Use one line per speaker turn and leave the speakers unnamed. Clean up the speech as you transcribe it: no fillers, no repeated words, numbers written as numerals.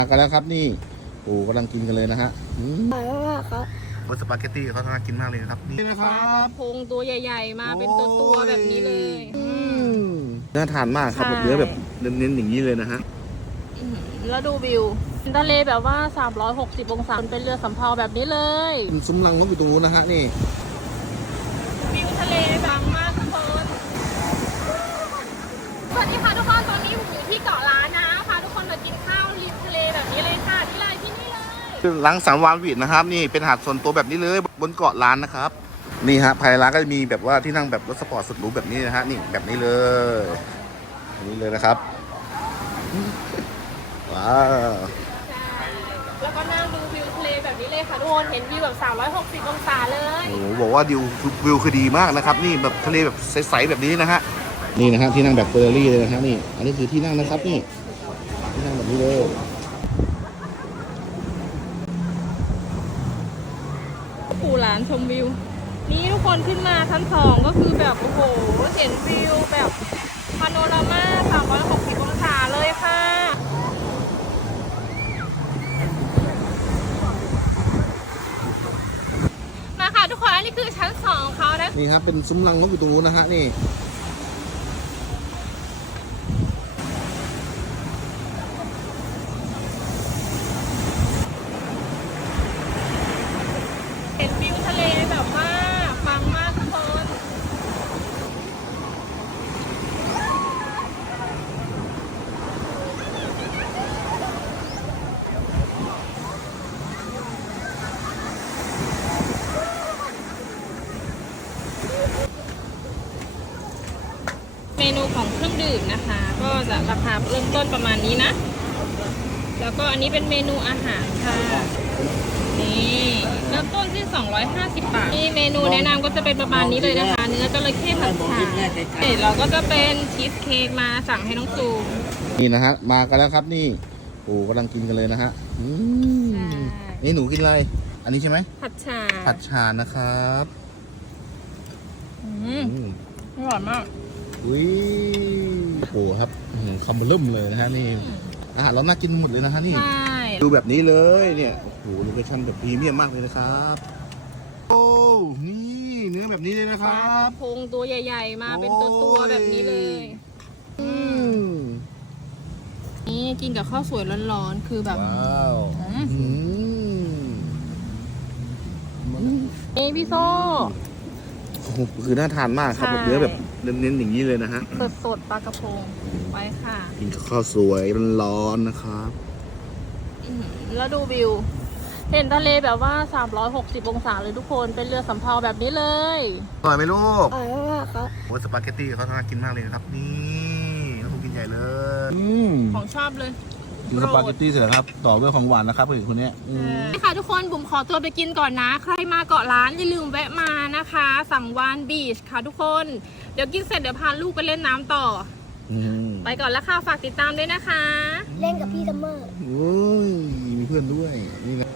กันแล้วครับนี่โอ้กำลังกินกันเลยนะฮะ
อร่อยมากครับ
สปาเกตตี้เขาน่ากินมากเลยนะครับนี่นะค
ป
รั
ลากระ
บ
พงตัวใหญ่ๆมาเป็นตัวๆแบบนี้เลย
น่าทานมากครับเนื้อแบบเน้นๆอย่างนี้เลยนะฮะ
แล้วดูวิวทะเลแบบว่า360องศาเป็นเรือสำเภาแบบนี้เลย
ซุ้มรังนกอยู่ตรงนู้นนะฮะนี่
วิวทะเลบังมากทุกคนสวัสดีค่ะทุกคนตอนนี้ผมอยู่ที่เกาะล้านนะพาทุกคนมากินข้าวริมทะเลแบบนี้เลยค่ะที่นี่เลย
หลังสังวานวีดนะครับนี่เป็นหาดส่วนตัวแบบนี้เลยบนเกาะล้านนะครับนี่ฮะภายในร้านก็จะมีแบบว่าที่นั่งแบบรถสปอร์ตสุดหรูแบบนี้นะฮะนี่แบบนี้เลยแบบนี้เลยนะครับว้าว
ใช่แล้วก็นั่งดูวิวทะเลแบบนี้เลยค่ะทุกคนเห็นวิวแบบ360องศาเลย
โอ้โหบอกว่าวิวคือดีมากนะครับนี่แบบทะเลแบบใสๆแบบนี้นะฮะนี่นะฮะที่นั่งแบบเฟอร์รี่เลยนะฮะนี่อันนี้คือที่นั่งนะครับนี่ที่นั่งแบบนี้เลย
ปู่หลานชมวิวนี่ทุกคนขึ้นมาชั้น2ก็คือแบบโอ้โหเห็นวิวแบบพาโนรามา360องศาเลยค่ะมาค่ะทุกคนอันนี้คือชั้น2ของเขานะ
นี่ครับเป็นซุ้มรังนกอยู่ตรงนู้นนะฮะนี่
เห็นวิวทะเลแบบว่าฟังมากทุกคนเมนูของเครื่องดื่มนะคะ ก็จะราคาเริ่มต้นประมาณนี้นะ แล้วก็อันนี้เป็นเมนูอาหารค่ะนี่เริ่มต้นที่250 บาทนี่เมนูแนะนำก็จะเป็นประมาณนี้เลยนะคะ เนื้อจระเข้ผัดฉ่าเราก็จะเป็นชีสเค้กมาสั่งให้น้องซูม
นี่นะฮะมากันแล้วครับนี่โอ้กำลังกินกันเลยนะฮะนี่หนูกินอะไรอันนี้ใช่ไหม
ผัดฉ่า
ผัดชานะครับ
อร่อยมาก
อุ้ยโอ้ครับคำเริ่มเลยนะฮะนี่อาหารเราน่ากินหมดเลยนะฮะนี่
ใช่
ดูแบบนี้เลยเนี่ยโอ้โหโลเคชั่นแบบพรีเมียมมากเลยนะครับโอ้นี่เนื้อแบบนี้เลยนะค
ป
รั
ลากระ
บ
พงตัวใหญ่ๆมาเป็นตัวๆแบบนี้เลย นี่กินกับข้าวสวยร้อนๆคือแบบ
ว้าว
นี่พี่โซ่
โอ้โหคือน่าทานมากครับ
ใช่
แบบเนื้อแบบเน้นๆอย่างนี้เลยนะฮะ
สดๆปลากระพงไว้ค่ะ
กินกับข้าวสวยร้อนๆนะครับ
แล้วดูวิว เห็นทะเลแบบว่า360องศาเลยทุกคนเป็นเรือสำเภาแบบนี้เลย
อร่อยไหมลูก
อร่อยมากครับ
โอ้สปาเกตตี้เขาน่ากินมากเลยนะครับนี่น้องผมกินใหญ่เลย
ของชอบเลย
กินสปาเกตตี้เสร็จแล้วครับต่อด้วยของหวานนะครับผู้หญิงคนนี้
นี่ค่ะทุกคนบุ๋มขอตัวไปกินก่อนนะ ใครมาเกาะล้านอย่าลืมแวะมานะคะ สังวานบีชค่ะทุกคน เดี๋ยวกินเสร็จเดี๋ยวพาลูกไปเล่นน้ำต่อ ไปก่อนแล้วค่ะฝากติดตามด้วยนะคะ
เล่นกับพี่ซัมเมอร์
โอ้ยมีเพื่อนด้วยนี่ไง